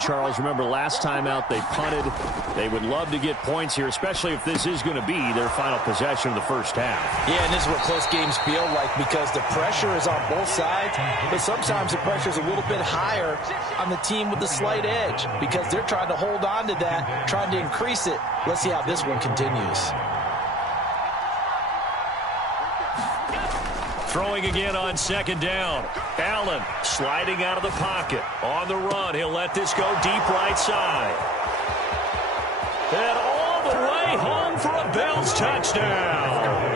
Charles, remember last time out they punted. They would love to get points here, especially if this is going to be their final possession of the first half. Yeah, and this is what close games feel like because the pressure is on both sides, but sometimes the pressure is a little bit higher on the team with the slight edge because they're trying to hold on to that, trying to increase it. Let's see how this one continues. Throwing again on second down. Allen sliding out of the pocket. On the run, he'll let this go deep right side. And all the way home for a Bills touchdown.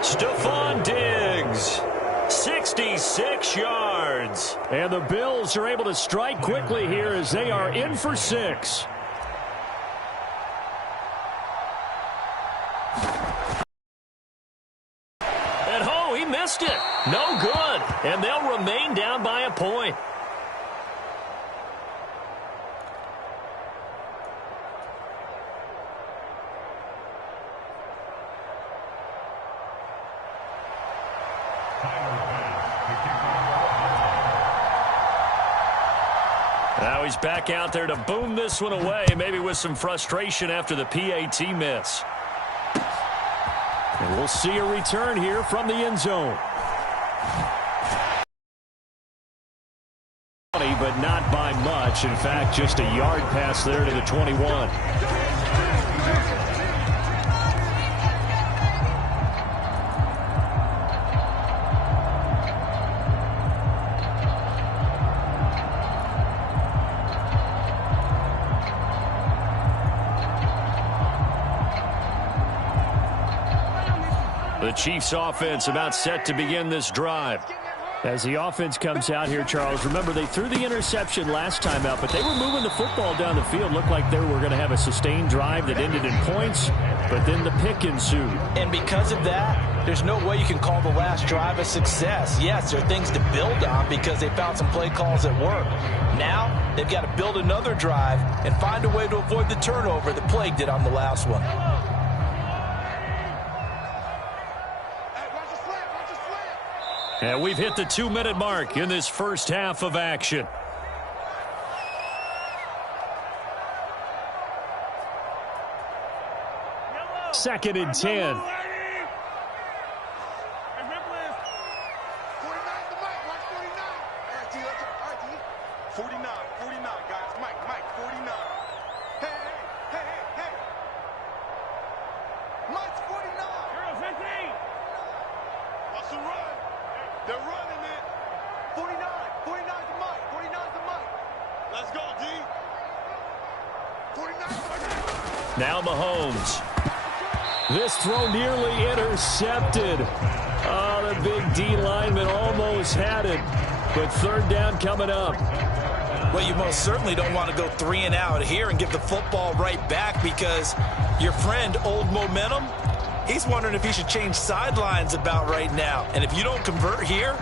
Stephon Diggs, 66 yards. And the Bills are able to strike quickly here as they are in for 6. Missed it. No good. And they'll remain down by a point. Now he's back out there to boom this one away, maybe with some frustration after the PAT miss. And we'll see a return here from the end zone. But not by much. In fact, just a yard pass there to the 21. The Chiefs offense about set to begin this drive. As the offense comes out here, Charles, remember they threw the interception last time out, but they were moving the football down the field. Looked like they were going to have a sustained drive that ended in points, but then the pick ensued. And because of that, there's no way you can call the last drive a success. Yes, there are things to build on because they found some play calls that work. Now they've got to build another drive and find a way to avoid the turnover that plagued it on the last one. And we've hit the 2-minute mark in this first half of action. Second and 10. Now Mahomes. This throw nearly intercepted. Oh, the big D lineman almost had it. But third down coming up. Well, you most certainly don't want to go 3 and out here and give the football right back because your friend, Old Momentum, he's wondering if he should change sidelines about right now. And if you don't convert here,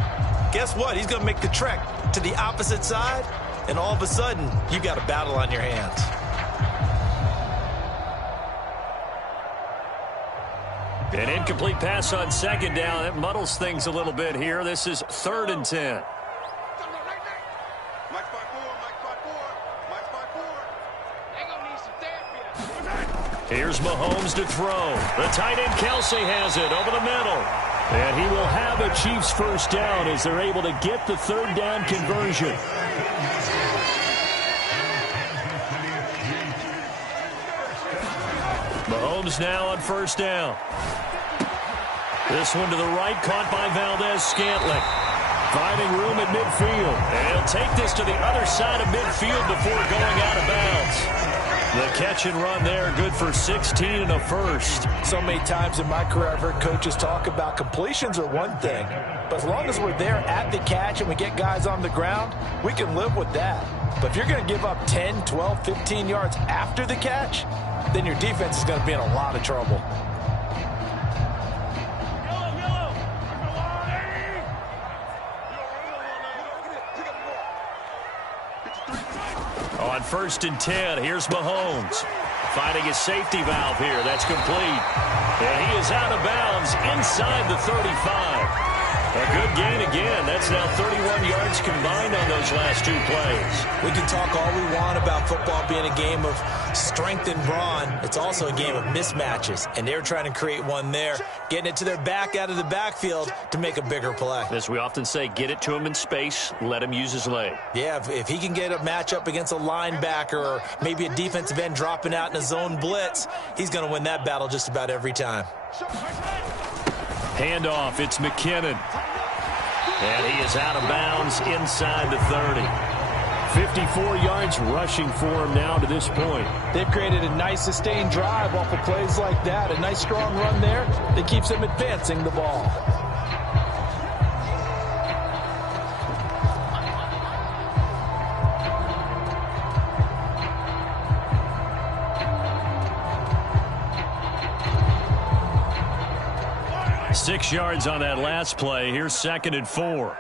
guess what? He's going to make the trek to the opposite side, and all of a sudden, you've got a battle on your hands. An incomplete pass on second down. It muddles things a little bit here. This is 3rd and 10. Here's Mahomes to throw. The tight end Kelsey has it over the middle. And he will have a Chiefs first down as they're able to get the third down conversion. Mahomes now on first down. This one to the right, caught by Valdez-Scantling. Finding room at midfield. And he'll take this to the other side of midfield before going out of bounds. The catch and run there, good for 16 and a first. So many times in my career I've heard coaches talk about completions are one thing. But as long as we're there at the catch and we get guys on the ground, we can live with that. But if you're going to give up 10, 12, 15 yards after the catch, then your defense is going to be in a lot of trouble. On 1st and 10, here's Mahomes. Finding a safety valve here. That's complete. And he is out of bounds inside the 35. A good gain again. That's now 31 yards combined on those last 2 plays. We can talk all we want about football being a game of strength and brawn. It's also a game of mismatches, and they're trying to create one there, getting it to their back out of the backfield to make a bigger play. As we often say, get it to him in space, let him use his leg. Yeah, if he can get a matchup against a linebacker or maybe a defensive end dropping out in a zone blitz, he's going to win that battle just about every time. Handoff, it's McKinnon. And he is out of bounds inside the 30. 54 yards rushing for him now to this point. They've created a nice sustained drive off of plays like that. A nice strong run there that keeps them advancing the ball. Six yards on that last play. Here's 2nd and 4.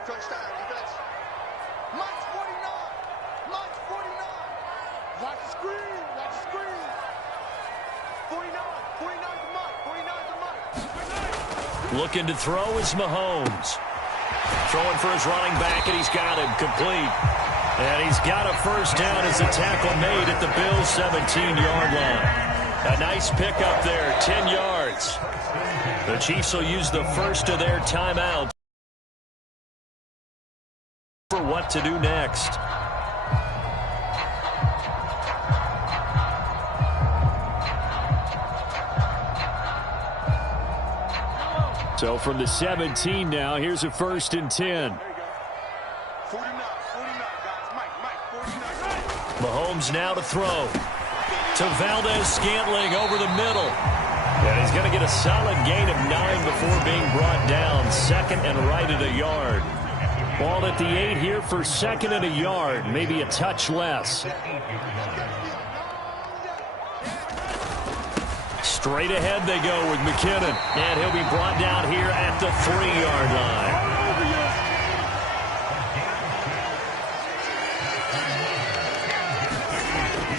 Looking to throw is Mahomes. Throwing for his running back, and he's got him complete. And he's got a first down as a tackle made at the Bills' 17-yard line. A nice pickup there, 10 yards. The Chiefs will use the first of their timeouts for what to do next. So from the 17 now, here's a 1st and 10. Mahomes now to throw. To Valdez-Scantling over the middle. And he's going to get a solid gain of 9 before being brought down. 2nd and right at a yard. Ball at the 8 here for 2nd and a yard. Maybe a touch less. Straight ahead they go with McKinnon. And he'll be brought down here at the 3-yard line.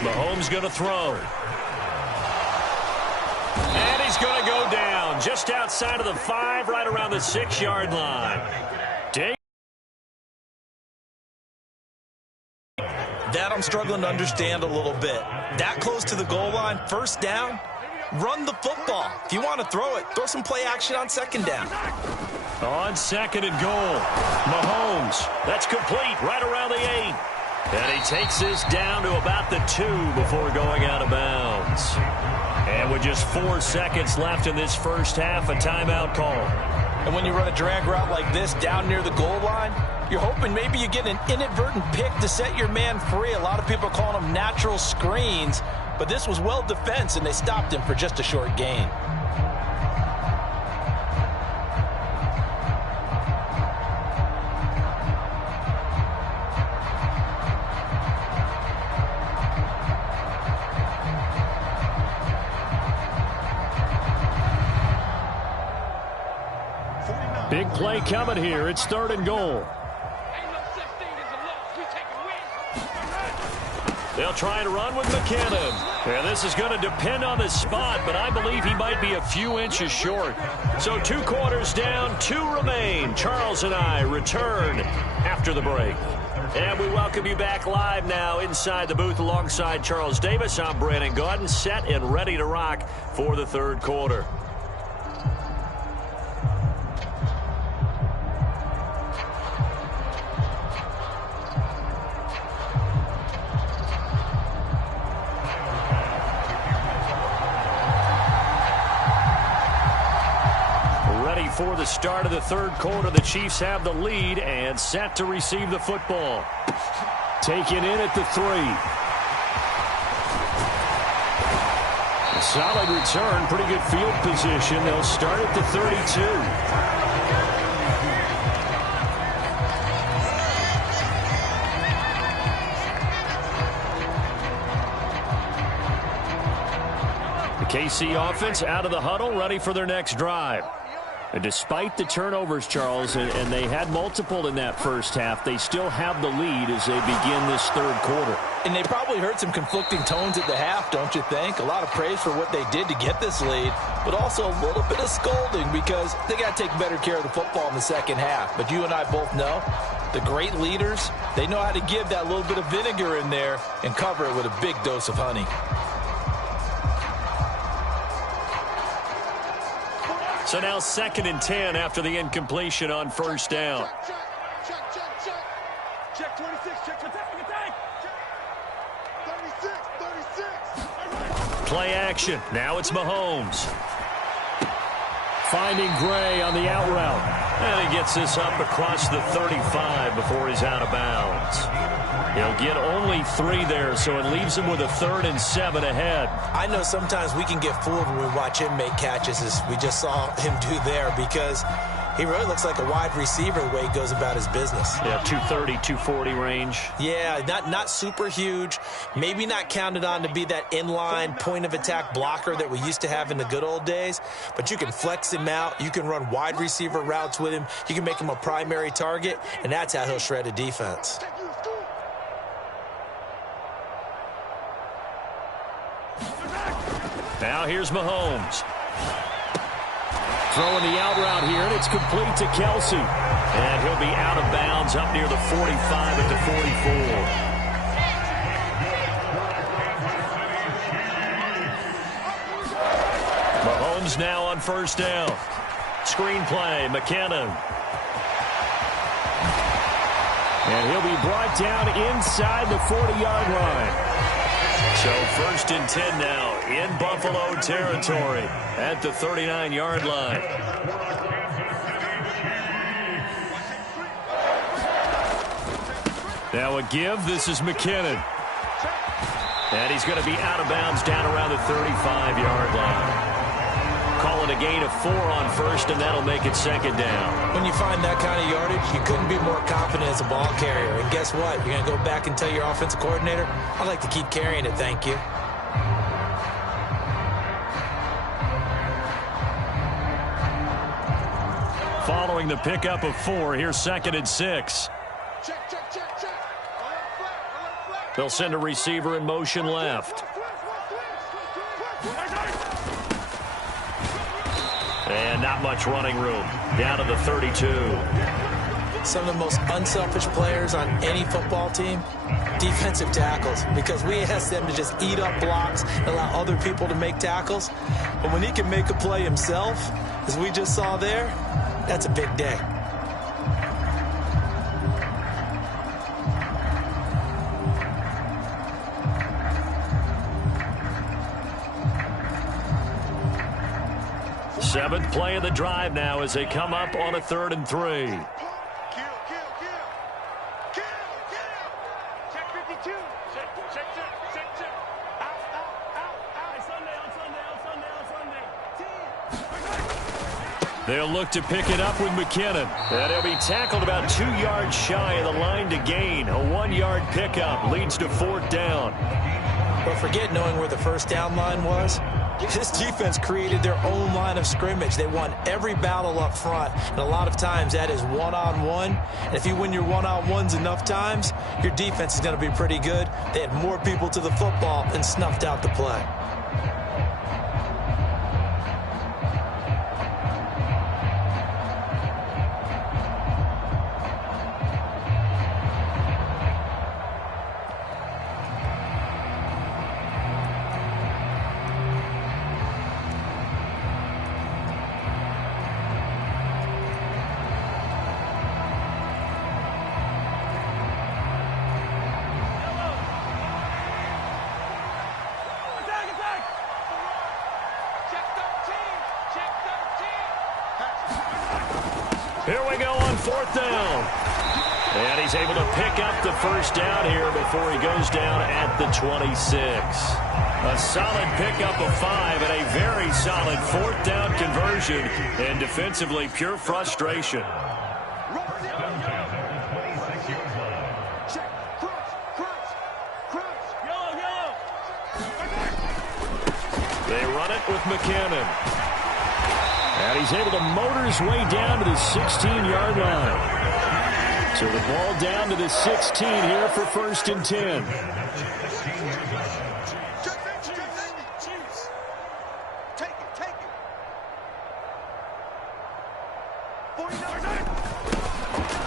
Mahomes going to throw. And he's going to go down just outside of the 5, right around the 6-yard line. That I'm struggling to understand a little bit. That close to the goal line, first down, run the football. If you want to throw it, throw some play action on 2nd down. On 2nd and goal, Mahomes. That's complete right around the 8. And he takes this down to about the 2 before going out of bounds. And with just 4 seconds left in this first half, a timeout call. And when you run a drag route like this down near the goal line, you're hoping maybe you get an inadvertent pick to set your man free. A lot of people are calling them natural screens, but this was well defense, and they stopped him for just a short gain. Big play coming here. It's 3rd and goal. They'll try to run with McKinnon. And this is going to depend on the spot, but I believe he might be a few inches short. So 2 quarters down, 2 remain. Charles and I return after the break. And we welcome you back live now inside the booth alongside Charles Davis. I'm Brandon Gaudin, set and ready to rock for the 3rd quarter. For the start of the 3rd quarter, the Chiefs have the lead and set to receive the football. Taken in at the 3. A solid return, pretty good field position. They'll start at the 32. The KC offense out of the huddle, ready for their next drive. And despite the turnovers, Charles, and they had multiple in that first half, they still have the lead as they begin this 3rd quarter. And they probably heard some conflicting tones at the half, don't you think? A lot of praise for what they did to get this lead, but also a little bit of scolding because they got to take better care of the football in the second half. But you and I both know the great leaders, they know how to give that little bit of vinegar in there and cover it with a big dose of honey. So now 2nd and 10 after the incompletion on first down. Check 26, check attack. 36. Play action. Now it's Mahomes. Finding Gray on the out route. And he gets this up across the 35 before he's out of bounds. He'll get only 3 there, so it leaves him with a 3rd and 7 ahead. I know sometimes we can get fooled when we watch him make catches, as we just saw him do there, because he really looks like a wide receiver the way he goes about his business. Yeah, 230, 240 range. Yeah, not super huge. Maybe not counted on to be that inline point-of-attack blocker that we used to have in the good old days. But you can flex him out. You can run wide receiver routes with him. You can make him a primary target, and that's how he'll shred a defense. Now here's Mahomes. Throwing the out route here, and it's complete to Kelsey. And he'll be out of bounds up near the 45 at the 44. Mahomes now on first down. Screen play, McKinnon. And he'll be brought down inside the 40-yard line. So 1st and 10 now in Buffalo territory at the 39-yard line. Now a give. This is McKinnon. And he's going to be out of bounds down around the 35-yard line. Call it a gain of 4 on first, and that'll make it 2nd down. When you find that kind of yardage, you couldn't be more confident as a ball carrier. And guess what? You're going to go back and tell your offensive coordinator, I'd like to keep carrying it, thank you. Following the pickup of 4, here's 2nd and 6. Check. They'll send a receiver in motion left. And not much running room. Down to the 32. Some of the most unselfish players on any football team, defensive tackles, because we ask them to just eat up blocks and allow other people to make tackles. But when he can make a play himself, as we just saw there, that's a big day. Seventh play of the drive now as they come up on a 3rd and 3. Kill. Check 52. Check. Out. On Sunday. They'll look to pick it up with McKinnon. And he'll be tackled about 2 yards shy of the line to gain. A 1-yard pickup leads to 4th down. But forget knowing where the first down line was. This defense created their own line of scrimmage. They won every battle up front, and a lot of times that is one-on-one. And if you win your one-on-ones enough times, your defense is going to be pretty good. They had more people to the football and snuffed out the play. Here we go on 4th down. And he's able to pick up the first down here before he goes down at the 26. A solid pickup of 5 and a very solid 4th down conversion. And defensively, pure frustration. They run it with McKinnon. And he's able to motor his way down to the 16-yard line. So the ball down to the 16 here for 1st and 10.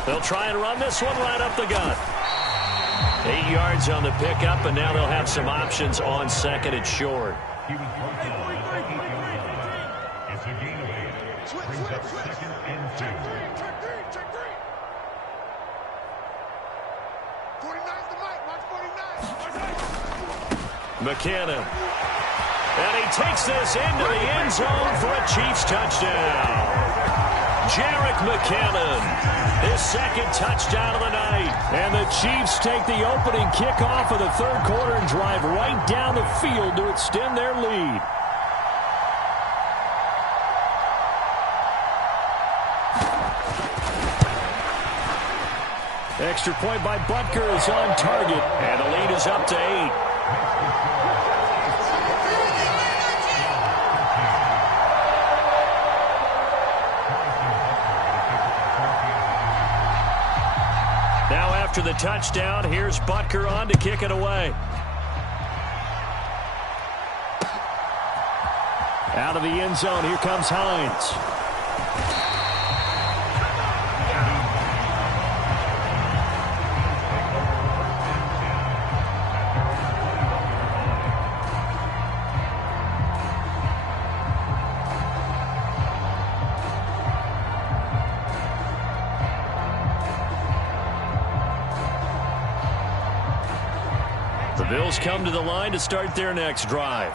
They'll try and run this one right up the gut. 8 yards on the pickup, and now they'll have some options on 2nd and short. McKinnon. And he takes this into the end zone for a Chiefs touchdown. Jerick McKinnon, his 2nd touchdown of the night. And the Chiefs take the opening kickoff of the 3rd quarter and drive right down the field to extend their lead. Extra point by Butker is on target, and the lead is up to 8. Now after the touchdown, here's Butker on to kick it away. Out of the end zone, here comes Hines. The Bills come to the line to start their next drive.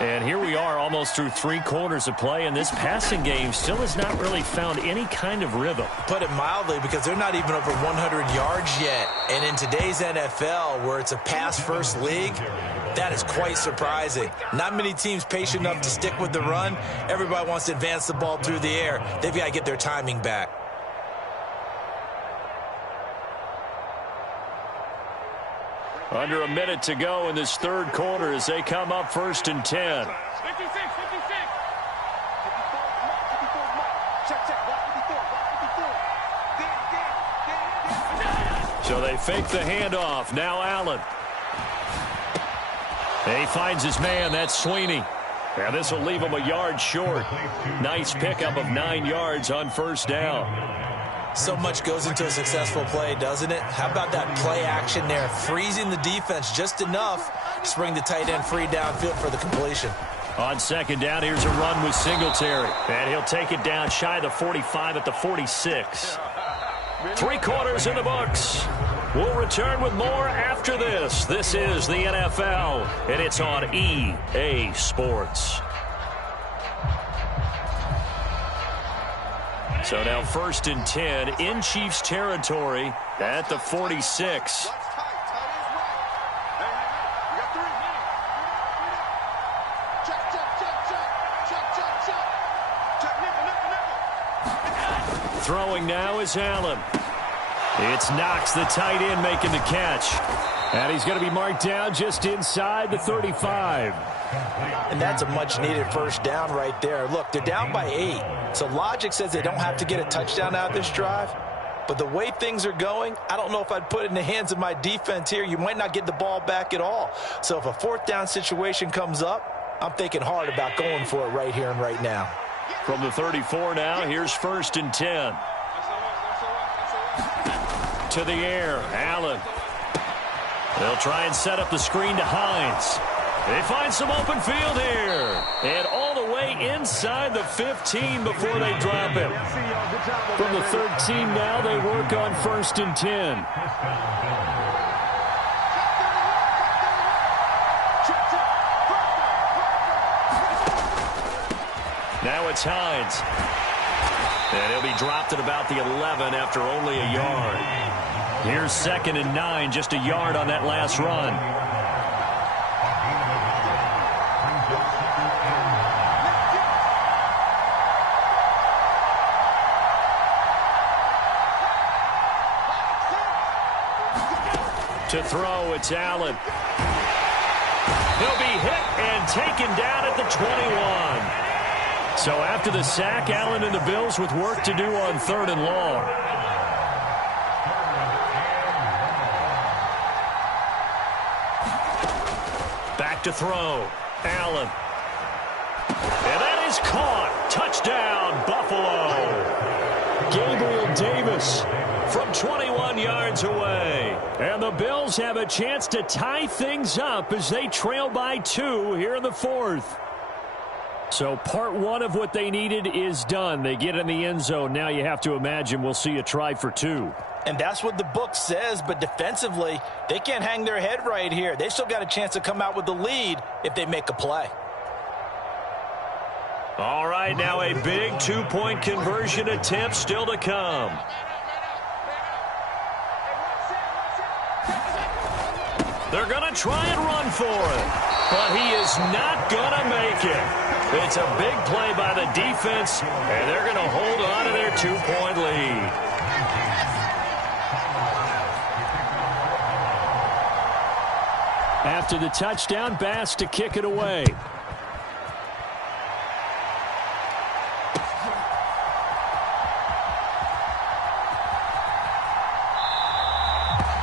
And here we are almost through 3 quarters of play, and this passing game still has not really found any kind of rhythm. Put it mildly, because they're not even over 100 yards yet. And in today's NFL, where it's a pass-first league, that is quite surprising. Not many teams patient enough to stick with the run. Everybody wants to advance the ball through the air. They've got to get their timing back. Under a minute to go in this 3rd quarter as they come up 1st and 10. 56. So they fake the handoff. Now Allen. And he finds his man. That's Sweeney. And this will leave him a yard short. Nice pickup of 9 yards on 1st down. So much goes into a successful play, doesn't it? How about that play action there? Freezing the defense just enough to bring the tight end free downfield for the completion. On 2nd down, here's a run with Singletary. And he'll take it down shy of the 45 at the 46. 3 quarters in the books. We'll return with more after this. This is the NFL, and it's on EA Sports. So now 1st and 10 in Chiefs territory at the 46. Throwing now is Allen. It's Knox, the tight end, making the catch. And he's going to be marked down just inside the 35. And that's a much-needed 1st down right there. Look, they're down by 8. So logic says they don't have to get a touchdown out of this drive. But the way things are going, I don't know if I'd put it in the hands of my defense here. You might not get the ball back at all. So if a 4th down situation comes up, I'm thinking hard about going for it right here and right now. From the 34 now, here's 1st and 10. To the air, Allen. They'll try and set up the screen to Hines. They find some open field here. And all the way inside the 15 before they drop him. From the 13 now, they work on 1st and 10. Now it's Hines. And he'll be dropped at about the 11 after only a yard. Here's 2nd and 9, just a yard on that last run. To throw, it's Allen. He'll be hit and taken down at the 21. So after the sack, Allen and the Bills with work to do on 3rd and long. to throw. Allen. And that is caught. Touchdown, Buffalo. Gabriel Davis from 21 yards away. And the Bills have a chance to tie things up as they trail by 2 here in the 4th. So part 1 of what they needed is done. They get in the end zone. Now you have to imagine we'll see a try for 2. And that's what the book says, but defensively, they can't hang their head right here. They still got a chance to come out with the lead if they make a play. All right, now a big 2-point conversion attempt still to come. They're going to try and run for it, but he is not going to make it. It's a big play by the defense, and they're going to hold on to their 2-point lead. After the touchdown, Bass to kick it away.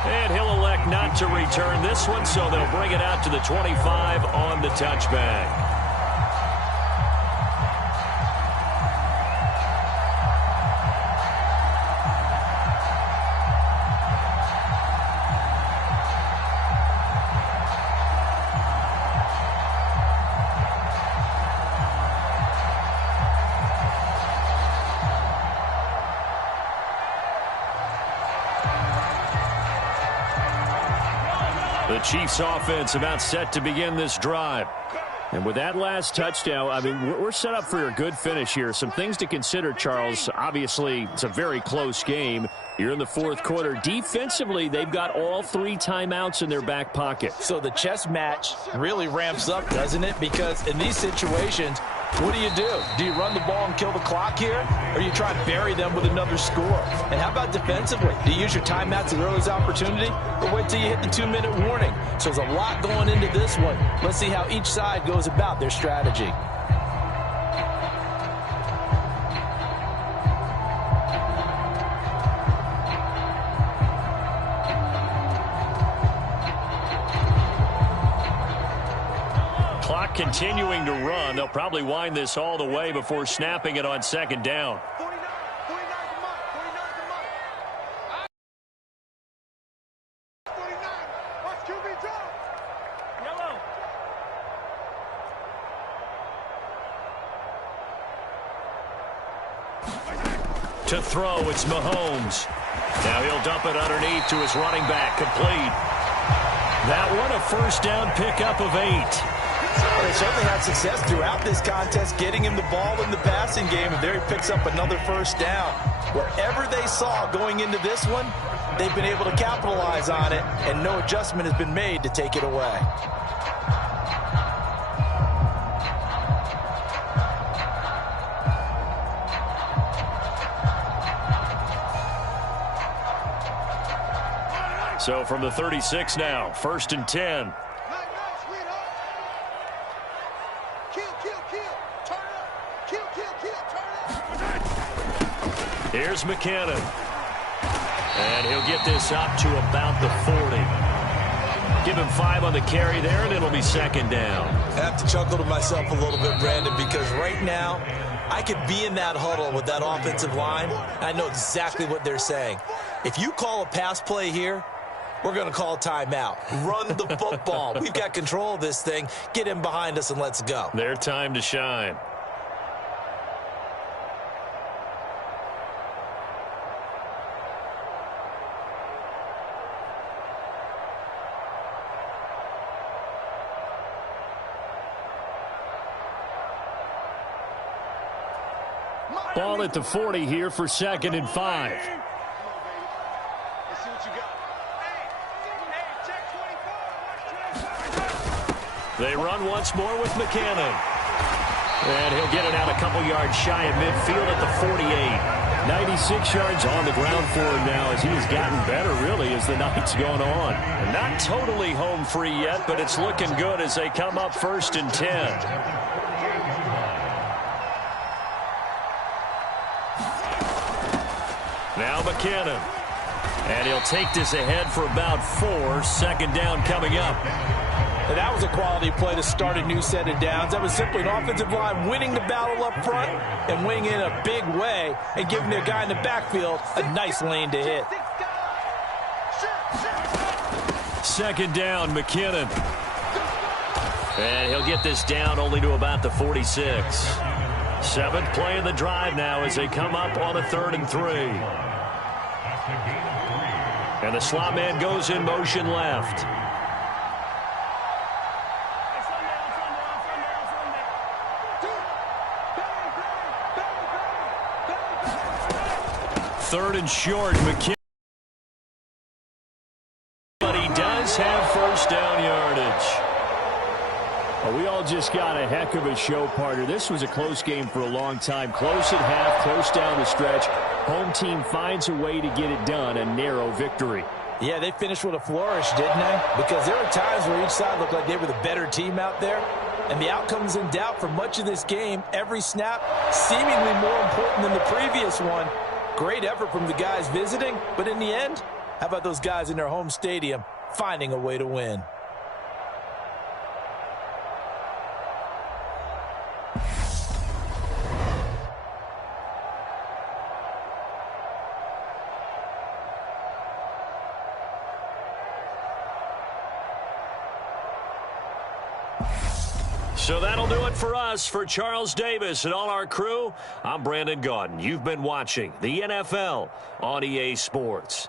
And he'll elect not to return this one, so they'll bring it out to the 25 on the touchback. The Chiefs offense about set to begin this drive. And with that last touchdown, I mean, we're set up for a good finish here. Some things to consider, Charles. Obviously, it's a very close game. You're in the 4th quarter. Defensively, they've got all 3 timeouts in their back pocket. So the chess match really ramps up, doesn't it? Because in these situations, what do? Do you run the ball and kill the clock here? Or you try to bury them with another score? And how about defensively? Do you use your timeouts at earliest opportunity? Or wait till you hit the 2-minute warning? So there's a lot going into this one. Let's see how each side goes about their strategy. Continuing to run. They'll probably wind this all the way before snapping it on 2nd down. 49 Watch QB drop. Yellow. To throw, it's Mahomes. Now he'll dump it underneath to his running back. Complete. That one a first down pickup of 8. Well, they certainly had success throughout this contest getting him the ball in the passing game, and there he picks up another first down. Wherever they saw going into this one, they've been able to capitalize on it, and no adjustment has been made to take it away. So from the 36 now, 1st and 10. Here's McKinnon. And he'll get this up to about the 40. Give him 5 on the carry there, and it'll be 2nd down. I have to chuckle to myself a little bit, Brandon, because right now I could be in that huddle with that offensive line. I know exactly what they're saying. If you call a pass play here, we're going to call timeout. Run the football. We've got control of this thing. Get him behind us and let's go. Their time to shine. Ball at the 40 here for 2nd and 5. They run once more with McKinnon. And he'll get it out a couple yards shy of midfield at the 48. 96 yards on the ground for him now as he has gotten better, really, as the night's gone on. And not totally home free yet, but it's looking good as they come up 1st and 10. Now McKinnon. And he'll take this ahead for about 4. 2nd down coming up. And that was a quality play to start a new set of downs. That was simply an offensive line winning the battle up front and winning in a big way and giving their guy in the backfield a nice lane to hit. Second down, McKinnon. And he'll get this down only to about the 46. Seventh play of the drive now as they come up on a 3rd and 3. And the slot man goes in motion left. Third and short, McKinnon. But he does have first down yardage. Well, we all just got a heck of a show, partner. This was a close game for a long time. Close at half, close down the stretch. Home team finds a way to get it done, a narrow victory. Yeah, they finished with a flourish, didn't they? Because there were times where each side looked like they were the better team out there. And the outcome's in doubt for much of this game. Every snap seemingly more important than the previous one. Great effort from the guys visiting, but in the end, how about those guys in their home stadium finding a way to win? So that'll do it for us. For Charles Davis and all our crew, I'm Brandon Gaudin. You've been watching the NFL on EA Sports.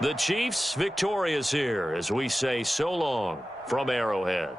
The Chiefs victorious here as we say so long from Arrowhead.